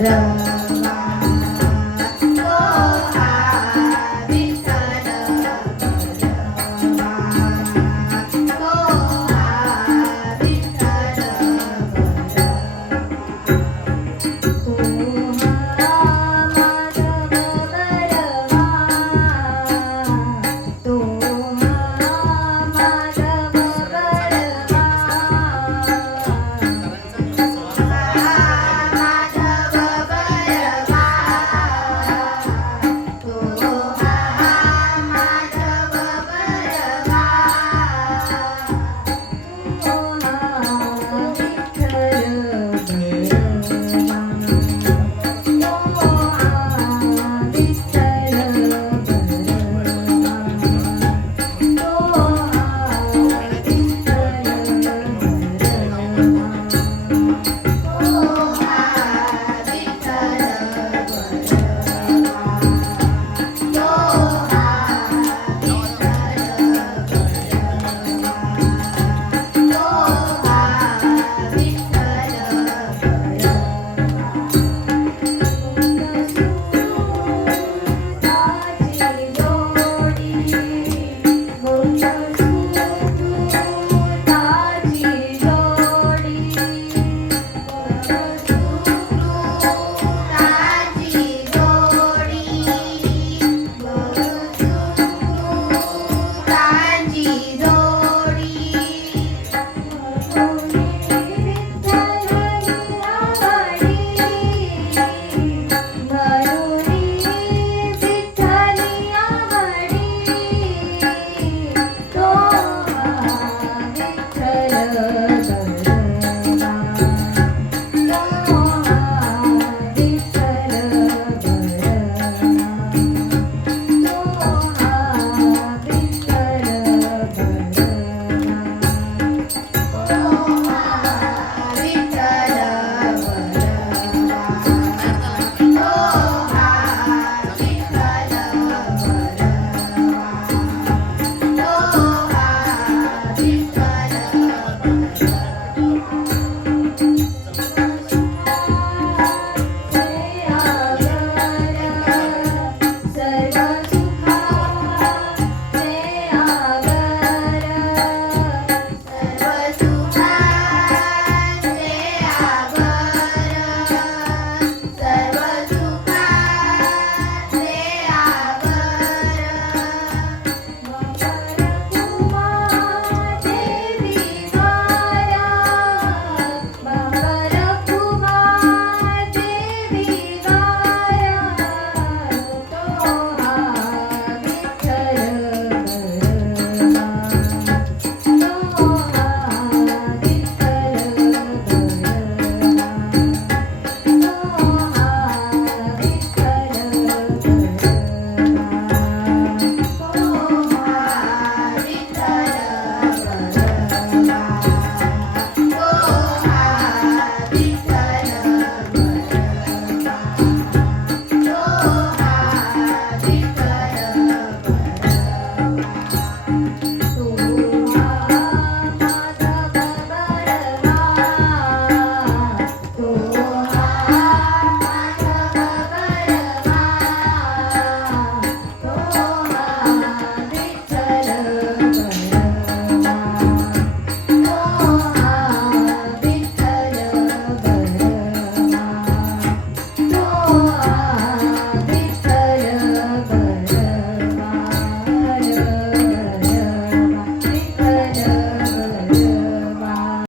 Yeah.